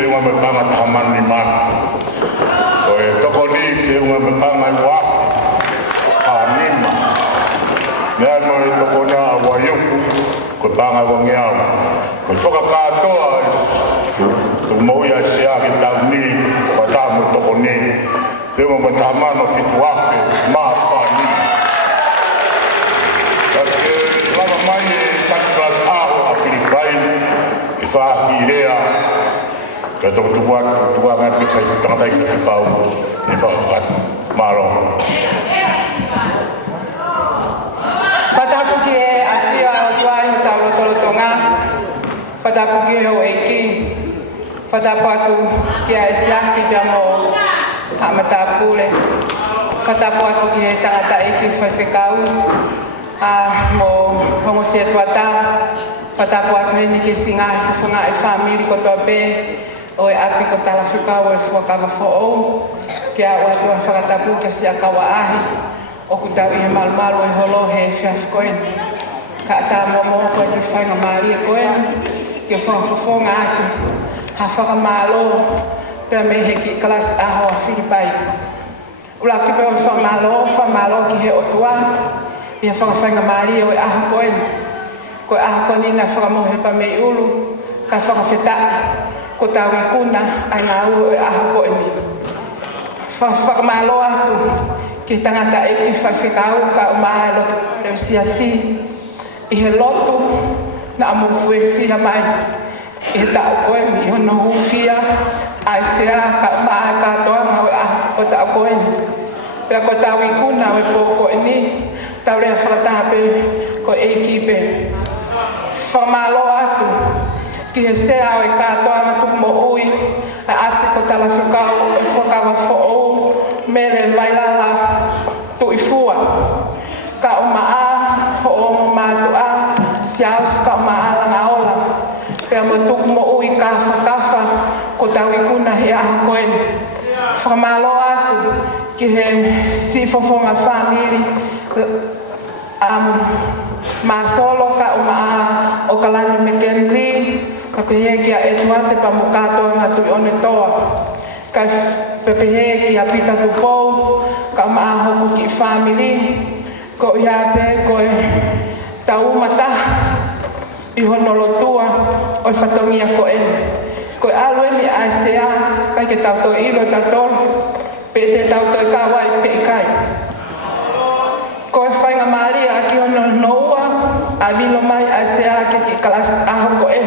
se unga me panga tahaman ni mana. O e toko ni se unga me panga i wafu. A nima. Nea no e toko na waiuku. Ko panga wangeau. Ko whakakatoa tu moia se a ki tau ni. Wa tamu toko ni. Se unga me tahamano fitu wafu. Maa whani. Lama mai e takras aho a Filipai. Whakirea, ka tō tuwa ngā pisa i tangatai sa whipau ni whakakat. Mārongo. Whatapu ki e awhia o tuai o tau rotorotonga. Whatapu ki e o eiki. Whatapu atu ki a e siafi pia mo amatapule. Whatapu atu ki e tangata eiki whaiwhekau. Mo hongo sia tuata. Whatapu atu he ni ki singa e whawhanga e whamiri ko tō pē. O e api ko tala whikau e whakawa who'ou. Ki a ua tua whakatapu ki si a kawa ahi. O ku tau i he malumalu e holo he whiawhikoen. Ka ata momo ko e ki whainga maari e koen. Ki whawhawhonga atu. Ha whakamalo. Pea me he ki kalasi aho a Filipai. Ula ki peo whamalo ki he otua. I he whakawhainga maari o e aho koen. Ko aha ko nina whakamohe pa mei ulu, ka whakawheta, ko tau i kuna, ai ngā ulu e aha ko ni. Whakamalo atu, ki tangata e ki whaiwhekau, ka umaha e loto reo siasi, i he lotu, na amu fue sia mai, i he tau koe ni, i hono hufia, ai sea, ka umaha e katoa, ngau e aha ko tau koe ni. Pea ko tau i kuna, we po koe ni, tau rea whakatape, ko e kipe. Whamalo atu, ki he sea o e katoa na tuku mo ui, a api ko tala whikau e whakawa who'ou, mele mailala tu i fua. Ka umaa, ho'o mo mātua, siaus ka umaa langa ola. Pea mo tuku mo ui ka whakawa, ko tau i kuna he aha koen. Whamalo atu, ki he sifofonga whamiri, Masolo ka umaa o kalani mekenri, papehe ki a etuate pa mukatoa nga tui one toa. Ka papehe ki a pita tupou, ka umaa hoku ki family, ko iape ko e tau mata, i honolotua o i whatongia ko ene. Ko e alue ni a sea, kai ke tau to ilo tatolo, pe te tau to i kawa i pe i kai. Ko e whainga maari a ki ono noua, a lilo mai a sea ki kalas aho ko e.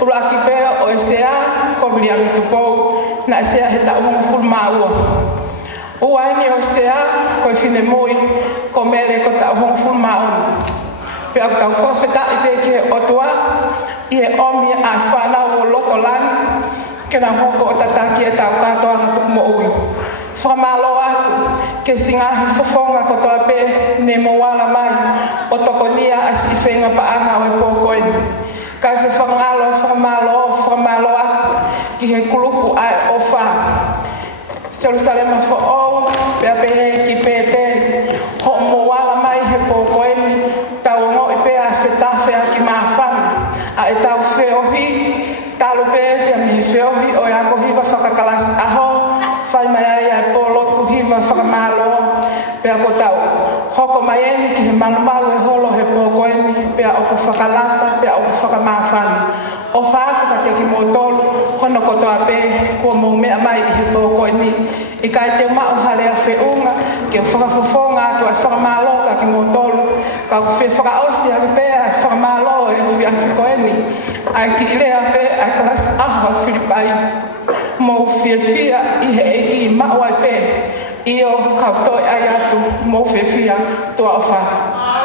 Ura ki pēa o e sea, ko mili ami tupou, na sea he ta umu ful maua. Ua ini o sea, ko e fine mui, ko mere ko ta umu ful maua. Pēa ko tau whawheta i pe ki he otua, i he omi a whanau o loto lani, kena hoko o tataki e tau katoa na tuku mo ui. Whamalo atu, ke singahi whawhonga ko toa pē, ne mo wala mai, o toko nia a si whenga pa anga o e pōkoeni. Kai whamalo atu, ki he kulupu ai o wha. Jerusalema whaou, pēa pēhe ki pēte, ho mo wala mai he pōkoeni, tau ngo i pēa whetawhea ki mawhana, a e tau wheohi, talu pē, pēa mihi wheohi, o e ako hiwa whakakalasi aho, whai mai ai ai pōlotu hiwa whakamalo, pēa ko tau. Hoko mai eni ki he malumalu e holo he pōkoeni, pēa oku whakalata, pēa oku whakamawhani. O whaatu ka te ki mōtolu, hono ko toa pē, kua mō mea mai i he pōkoeni. I kai te mau hale a whiunga, ki whakawhawhonga atu ai whakamalo ka ki mōtolu. Ka ku whakaosi a pēa ai whakamalo e hui a whikoeni. Ai ki ilea pē, ai kalas aho a Filipai. Mō whiawhia i he eki i mau ai pē. I o kautoi ai atu mō whiawhia tua o whātu.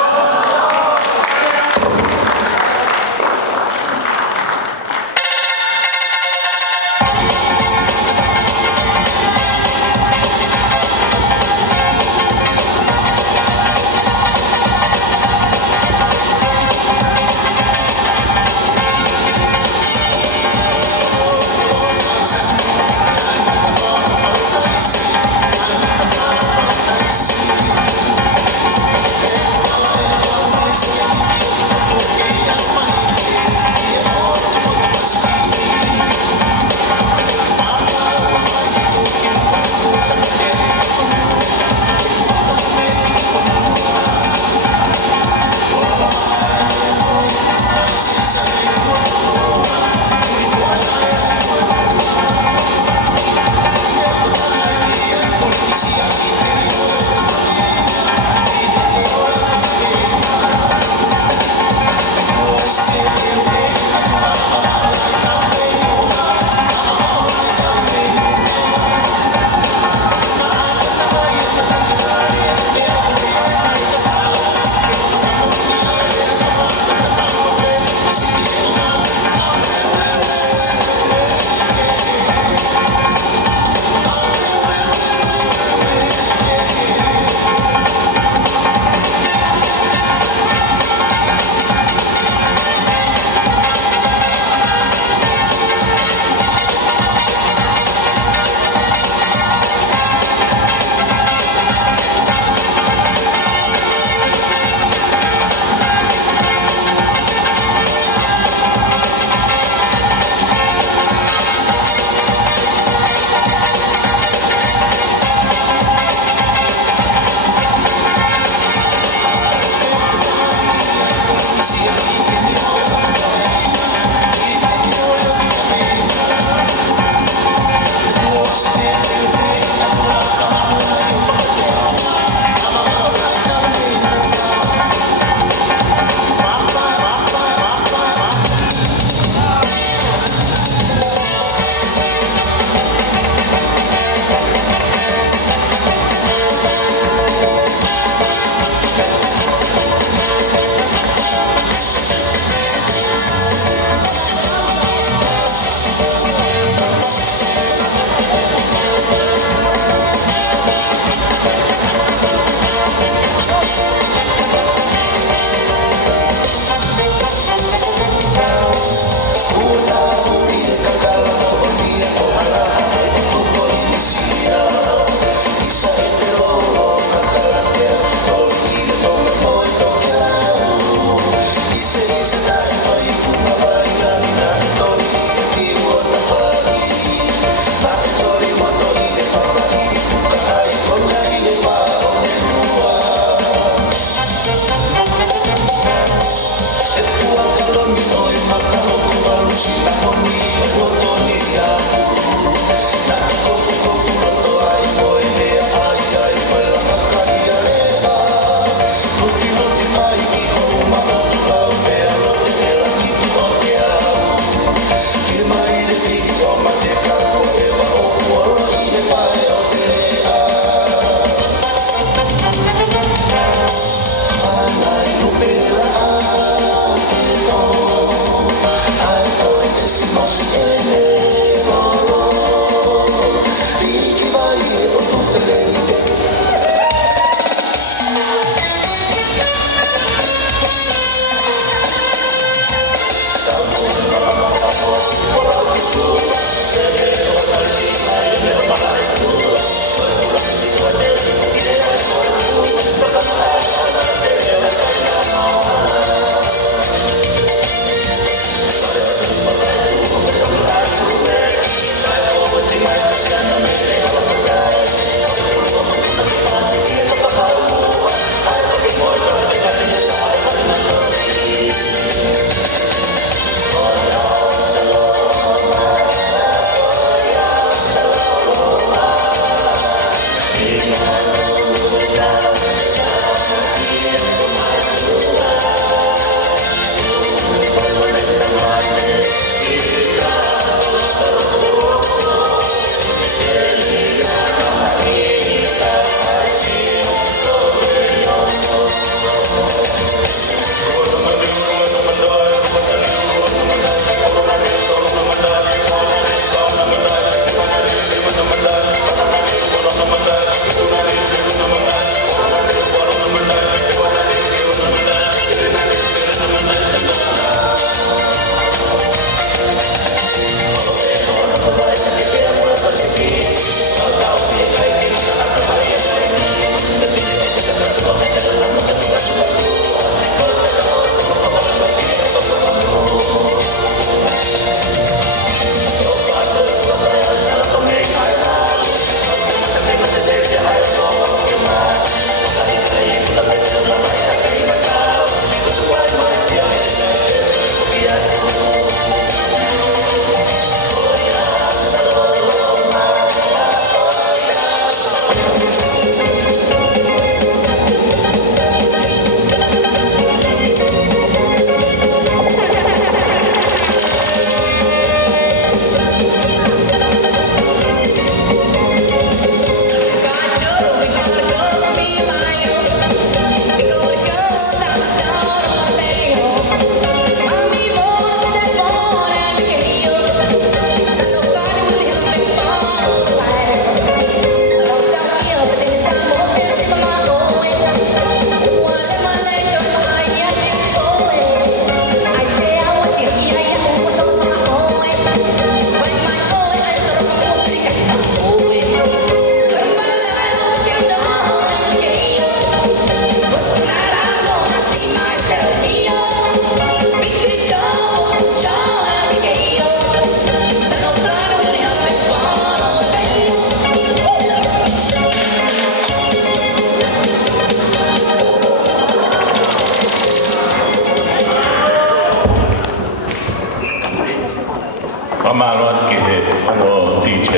malo atu ki he ono TJ.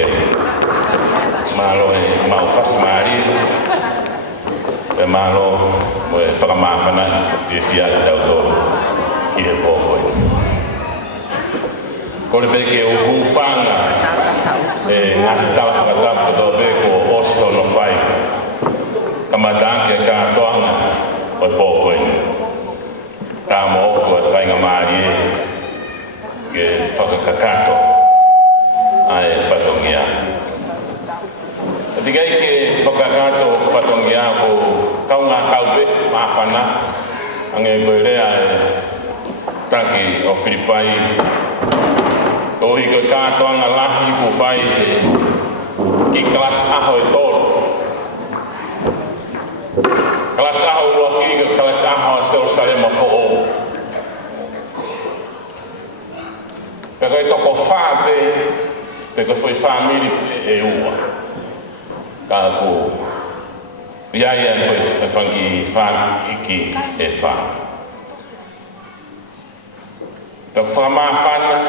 Malo e mau fasi maari. E malo mo e whakamawhana i fia i tau tō i he pōpoi. Kore peke o hūwhanga e ngahi tala whakatapu tō peko o Oslo no whai. Kamatanke ka toanga o pōpoi. Tā mo oku e whainga maari e ke whakakakato ai whatongia. Tigai ke whakakato whatongia ko kaunga kaupe mawhana ange koe rea e taki o Whiripai. Ko hi koe kātoanga lahi ko whai e ki kalas aho e tōro. Kalas aho ua ki ko kalas aho a seo sae ma who'o. Pe koe toko whāpe, pe koe whai whāmiri e ua. Ka ko iaia e whangi whāiki e whā. Pe ko whakamāwhana,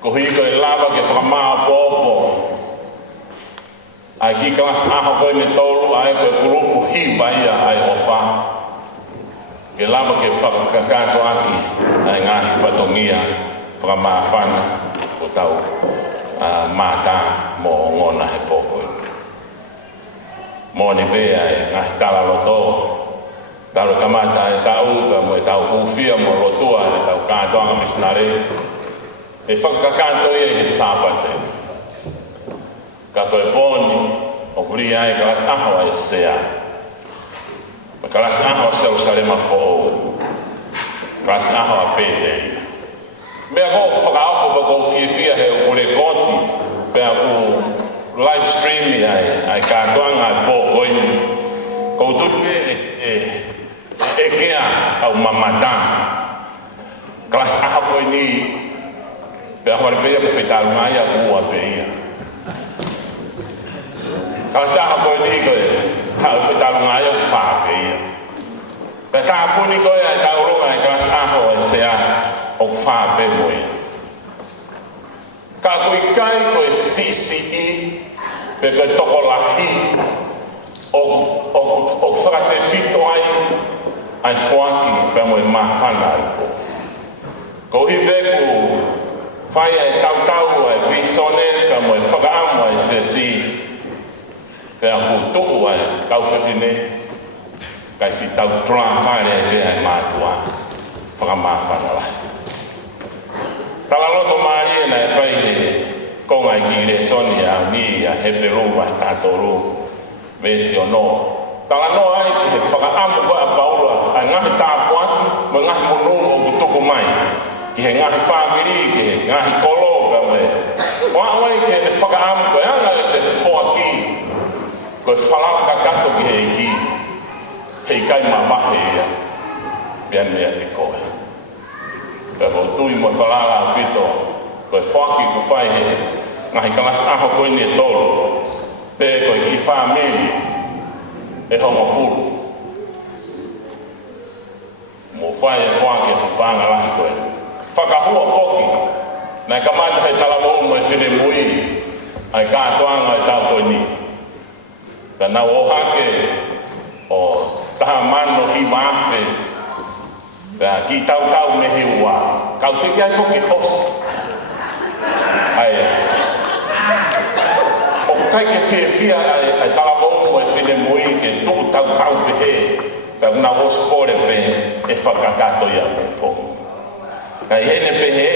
ko hui koe lava ke whakamā pōpō. Ai ki kalas aho koe me tōru, ai koe kurupu hiba ia ai o whā. Ke lava ke whakakato aki, ai ngahi whatongia, whakamāwhana, o tau mātā mō ngona he pōkoi. Mō ni bea e ngahi tala loto, talo kamata e tau, mo e tau kuwhia mo lotua, e tau kātoanga misinare, e whakakato ia i he sāpate. Ka koe pōni, o kuri ai kalas aho ai sea. Ma kalas aho a Jerusalema fo'o. Kalas aho a Pēteri. Mea ko whakaawho pa kou whiawhia he o kore konti, pēr ku live streami ai kātoanga ai pōkoini. Kou tuke e kea au mamatang. Kalas aha koe ni, pēr hore pēia ko whetarunga ia kua pēia. Kalas aha koe ni koe, hau whetarunga ia ku whaa pēia. Pēr tāpuni koe ai taurunga ai kalas aho ai sea. O whaa pe moe. Ka koe kai koe CCE, pe koe toko lahi, o whakate whito ai whaki pe moe mawhana ai po. Ko hi beku, whai ai tautau ai visone, pe moe whakaamu ai sesi, pe a ku tuku ai kauwhewhine, kai si tau trua whare ai pe ai mātua, whakamawhana lai. Tala loto maari e na e whai he konga i ki re soni a ni a he perua e tātoru vesi o no. Tala no ai ki he whakaamu koe a paula a ngahi tāpuaki mo ngahi monu o kutuku mai. Ki he ngahi whamiri, ki he ngahi kolo ka me. Wā wai ki he whakaamu koe anga e te whoaki. Koe whalala ka kato ki he ki. Hei kai mamahe ia. Bian mea te koe. Pero tui mo whalala pito, koe whaki ku whai he, ngahi kalas aho koe ni e tolo, pe koe ki whamiri, e hongo furu. Mo whai e whaki e whupanga lahi koe. Whakahua whoki, nai kamata hei talamo mo e whine mui, ai kātoanga e tau koe ni. Ka nau o hake, o taha mano hi maafe, ki tau me hiua, kau tiki ai whoki pos. Ai, o kai ke whiawhia ai talamou mo e whine mui ke tuku tau pe he, ka una os kore pe e whakakato ia me po. Kai hene pe he,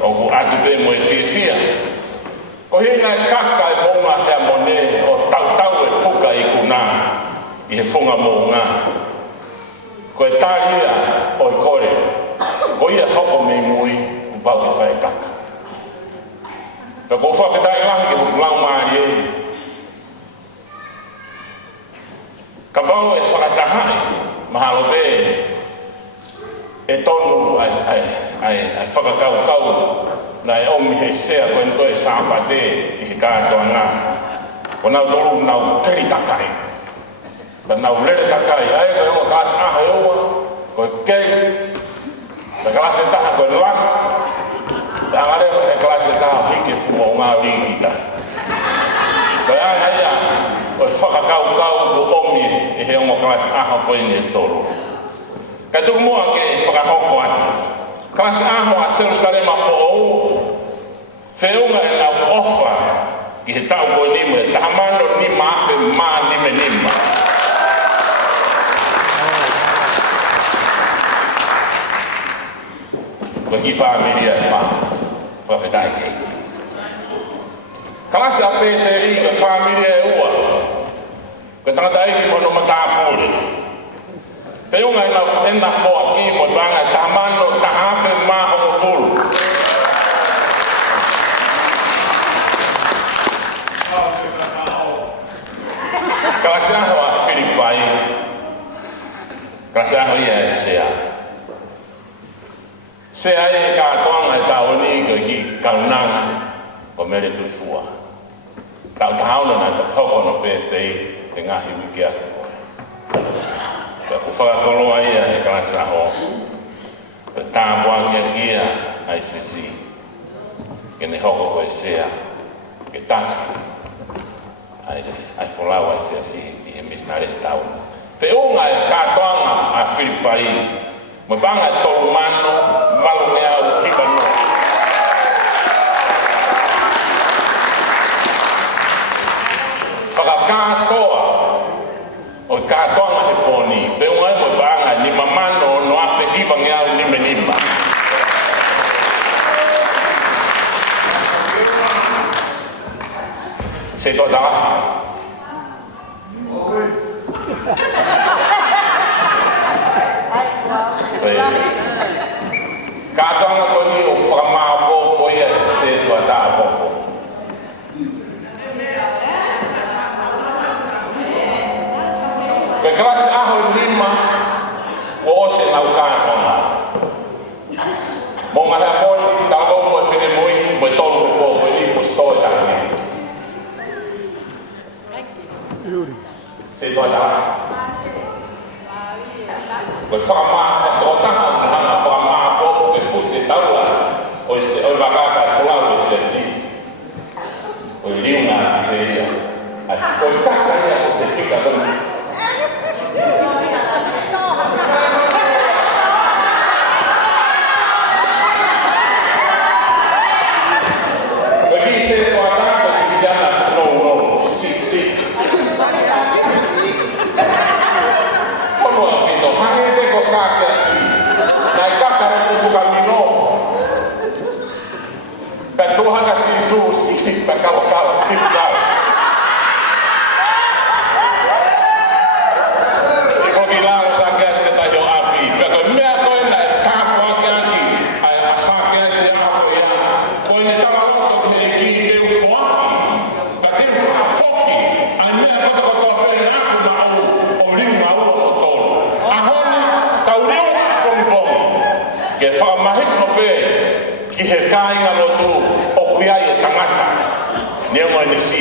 o ku atu pe mo e whiawhia. Ko hina e kaka e monga hea mone o tau e whuka i kuna, i he whunga mo ngā. Ko e tāria o i kore, ko ia hoko me mui, upau i whae kaka. Ka ko whawhetai lahi ke hukulau maari e. Ka pau e whakatahai, mahalo pe, e tonu ai whakakau na e omi hei sea koe koe sāpate i he kātoa ngā. Ko nau toru nau keri takai. Ka nau lere takai, ai koe oa kāsi aha e oa, koe kei, ka kāsi taha koe laka, ka ngā ringi ka. Koe anga ia, o whakakau ko omi e he ongo klasi aho koe ni toro. Kai tuku mua ke whakahoko atu. Klasi aho a Jerusalema fo ou, whiunga e nau ofa ki he tau koe nimu e tahamano ni maafe maa nime nima. Koe i whaamiria e whawhetai kei. Kalasi a Peteri e whaamiria e ua. Koe tangata eiki mono matapure. Whiunga e na whoa ki mo banga e tahamano tahafe maa hongo furu. Kalasi aho a Filipai, kalasi aho ia e sea. Sea e kātoanga e tāoni ki kaunanga o mere tui fua. Tau tahauna na ta hokono birthday e ngahi wiki atu koe. Ka ku whakakoloa ia he kalasi aho. Pe tāmuangia kia ICC. Kene hoko koe sea. Ke taki. Ai wholau ai sea si i he misnare he tau. Whiunga e kātoanga a Filipai, mo banga e tolu mano, malunge au hibano. Whaka kātoa, o kātoanga he poni, whiunga e mo banga ni mamano no afe hibange au nime nima. Se to da. Kātoanga ko ni o whakamāpo ko ia se to da popo. Koe klasi aho lima o ose nau kātoanga. Mo ngā hea moni, tālo mo e whine mui, mo e tolu ko ko ni mo stoi tāki. Se to da. Koe whakamāpo, tō taha o hana whakamāpo, koe pusi taula, o makaka e whulau e se si. O liunga te ia. Koe kaka ia o te tika tonu.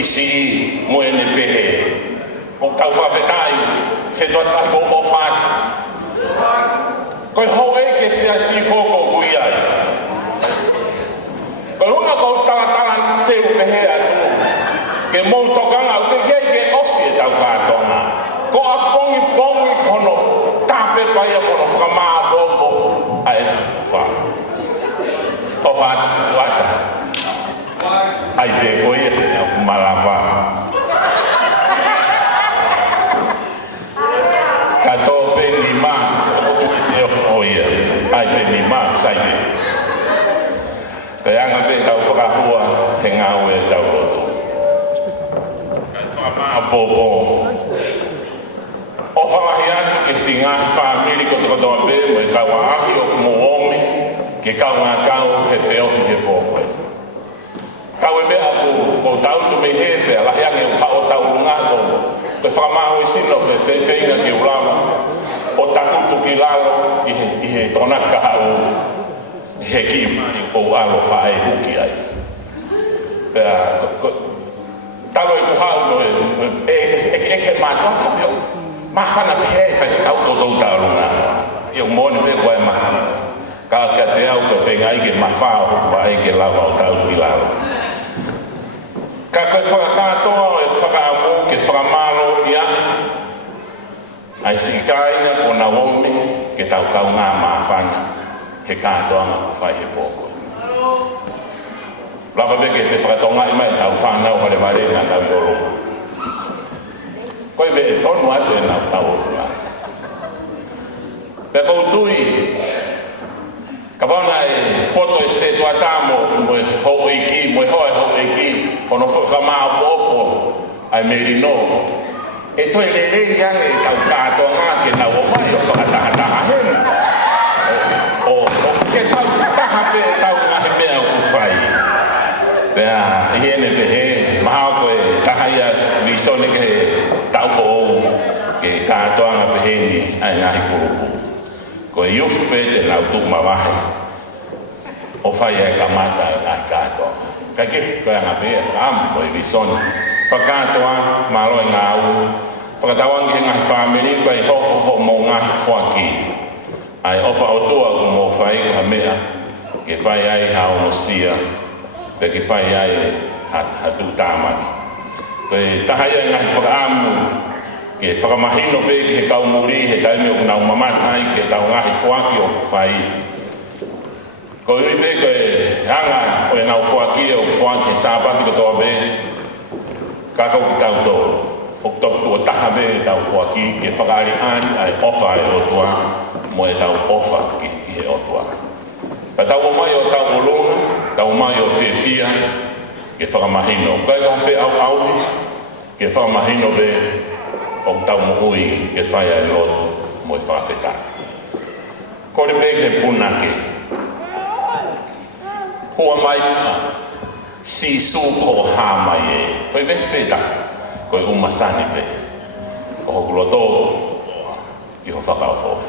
Si mo e ne pehe o tau whawhetai se toa tai ko o whāti koe hou e ke sea si whoko kui ai koe hunga kou talatala teu pehe atu ke mou tokanga o te kei ke osi e tau kātonga ko a pongi kono tape pai a kono whakamā pompo a e wha o whāti wata ai te koe malapa. Kato peni ma, o ia, ai peni ma, saime. Kaya anga pe tau whakahua, he ngau e tau roto. Apopo. O whalahi atu ke si ngā whamiri ko tokotoa pe, mo e kaua ahi o mo ome, ke kau ngā kau he whiohi he pōkoe. Kau e mea ko tau tu me hepe, alahi ange o hao tau runga ko whakamao i sino pe whewhenga ki urama o takutu ki lalo i he tonaka hao he ki mani o alo whae huki ai. Talo i ku hao no e ke mātua kawhio mahana pehe whai kau tōtou tau runga i o mōni me koe maha ka te au ka whenga i ke mawhao hukwa i ke lawa o tau ki lalo. whakatoa o e whakaamu ke whakamaro ia. Ai sikaina o na wome ke tau kau ngā mawhana he katoa ngā whai he pōko. Lapa beke te whakatonga i mai tau whanau hare ware ngā tau iorunga. Koe be e tonu atu e nau tau orunga. Pe koutui, ka pauna e poto e se tua tāmo mo e hou e ki, mo e hoa e hou e ki, ono whakamau opo ai merino. E toi le rei ange tau kātoa ngā ke nau o mai o whakatahataha hena. O ke tau taha pe tau ngā he mea ku whai. Pea, hiene pe he, mahau koe tahaia visone ke he tau who'ou ke kātoa ngā pe heni ai ngahi kurupu. Ko e iufu pe te nau tuk mawahe o whai e kamata e ngahi kātoa. Ka ke koe ngā pe e whaamu koe visone. Whakatoa malo e ngā au. Whakatawangi he ngahi whamiri koe i hoko mo ngahi whaki. Ai ofa o tua u mo whai ka mea ke whai ai hao no sia. Pe ke whai ai hatu tāmaki. Koe tahaya ngahi whakaamu ke whakamahino pe ki he kau muri, he taimi o kunau mamatai, ke tau ngahi whaki o whai. Ko ui pe koe anga o e nau whaki o whaki he sāpaki ko toa pe, kakau ki tau tō. O tau tua taha pe tau whaki ke whakaari ani ai ofa e o tua, mo e tau ofa ki he o tua. Pa tau o mai o tau o lona, tau mai o whiawhia, ke whakamahino. Koe ka whi au auhi, ke whakamahino pe, o tau mo ui ke whai ai lotu mo i whawhetā. Kore pe ke punake. Hua mai si su ko hā mai e. Koe ves pe ta. Koe umasani pe. O hoku loto i ho whakao whoa.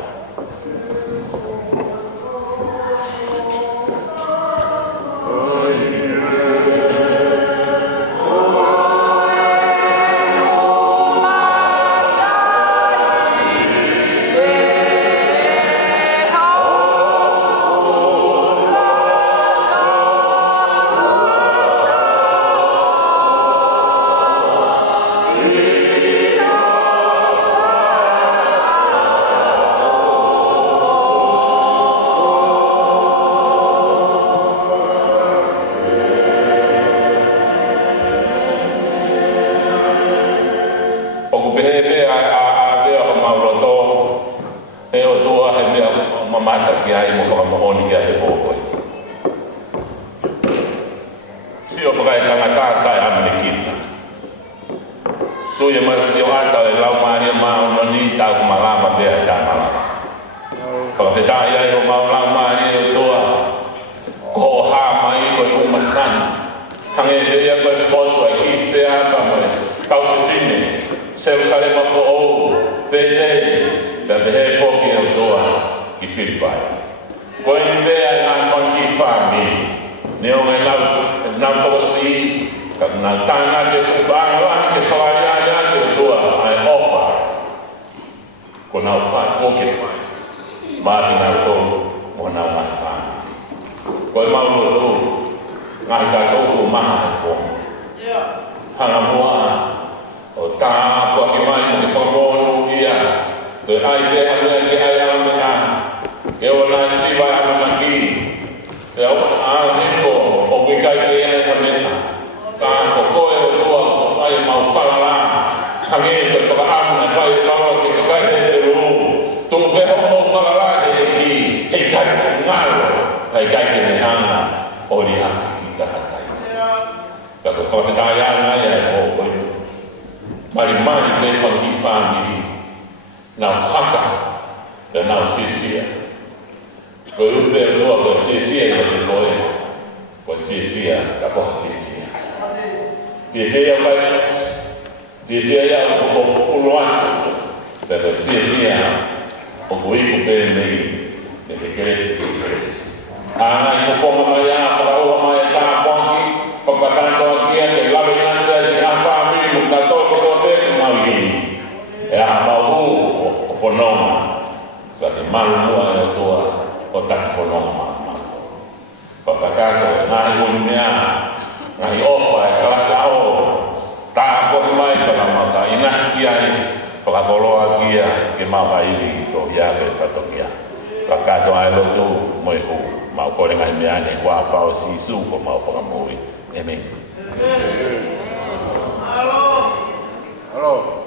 Pagkakato, nahi mo niya, nahi ofa, kalasa ako, ai whakapoloa kia ke mawaili ko ia ke whatokia. Whakato ai loto moi hu, mau kore ngai meane wā pao sisu ko mau whakamoi. Amen. Hello.